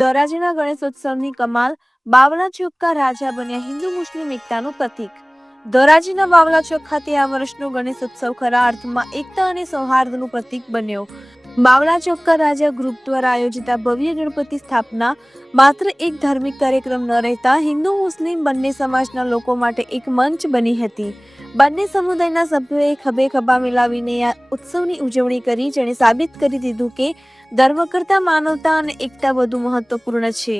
ધોરાજીના ગણેશોત્સવની કમાલ બાવલા ચોકકા રાજા બન્યા હિન્દુ મુસ્લિમ એકતાનું પ્રતીક. ધોરાજીના બાવલા ચોક ખાતે આ વર્ષનો ગણેશોત્સવ ખરા અર્થમાં એકતા અને સૌહાર્દનું પ્રતીક બન્યો. બાવલા ચોક્કા રાજા ગ્રુપ દ્વારા આયોજિત આ ભવ્ય ગણપતિ સ્થાપના માત્ર એક ધાર્મિક કાર્યક્રમ ન રહેતા હિન્દુ, મુસ્લિમ બંને સમાજના લોકો માટે એક મંચ બની હતી. બંને સમુદાયના સભ્યોએ ખભે ખભા મિલાવીને આ ઉત્સવની ઉજવણી કરી, જેણે સાબિત કરી દીધું કે ધર્મ કરતાં માનવતા અને એકતા વધુ મહત્વપૂર્ણ છે.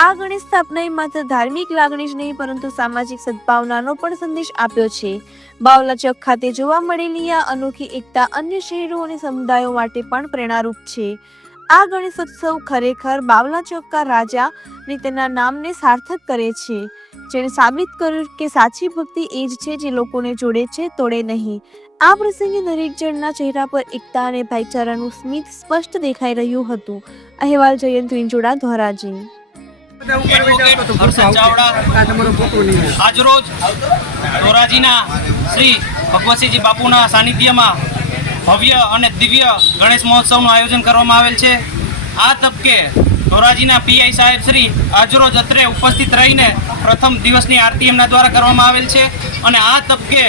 આ ગણેશ સ્થાપનાએ માત્ર ધાર્મિક લાગણી જ નહીં, પરંતુ સામાજિક સદભાવનાનો પણ સંદેશ આપ્યો છે. બાવલા ચોક ખાતે જોવા મળેલી આ અનોખી એકતા અન્ય શહેરો અને સમુદાયો માટે પણ પ્રેરણારૂપ છે. આ ગણેશોત્સવ ખરેખર બાવલા કા રાજા ને તેના નામને સાર્થક કરે છે. જેણે સાબિત કર્યું કે સાચી ભક્તિ એ જ છે જે લોકોને જોડે છે, તોડે નહીં. આ પ્રસંગે દરેક જણના ચહેરા પર એકતા અને ભાઈચારાનું સ્મિત સ્પષ્ટ દેખાઈ રહ્યું હતું. અહેવાલ જયંત વિંજોડા, ધોરાજી. આજરોજ ધોરાજીના શ્રી ભગવતસિંહજી બાપુના સાનિધ્યમાં ભવ્ય અને દિવ્ય ગણેશ મહોત્સવનું આયોજન કરવામાં આવેલ છે. આ તબકે ધોરાજીના પીઆઈ સાહેબ શ્રી આજરોજ અત્રે ઉપસ્થિત રહીને પ્રથમ દિવસની આરતી એમના દ્વારા કરવામાં આવેલ છે અને આ તબકે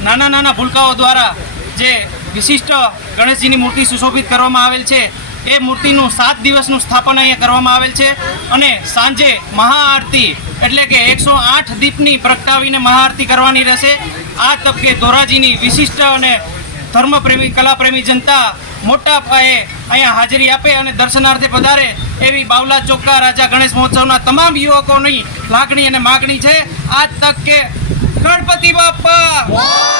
નાના નાના ભૂલકાઓ દ્વારા જે વિશિષ્ટ ગણેશજીની મૂર્તિ સુશોભિત કરવામાં આવેલ છે એ મૂર્તિનું સાત દિવસનું સ્થાપન અહીંયા કરવામાં આવેલ છે અને સાંજે મહાઆરતી એટલે કે એકસો આઠ દીપની પ્રગટાવીને મહાઆરતી કરવાની રહેશે. આ તબકે ધોરાજીની વિશિષ્ટ અને ધર્મપ્રેમી, કલાપ્રેમી જનતા મોટા પાયે અહીંયા હાજરી આપે અને દર્શનાર્થે પધારે એવી બાવલા ચોક્કા રાજા ગણેશ મહોત્સવના તમામ યુવકોની લાગણી અને માગણી છે. આ તકે ગણપતિ બાપા!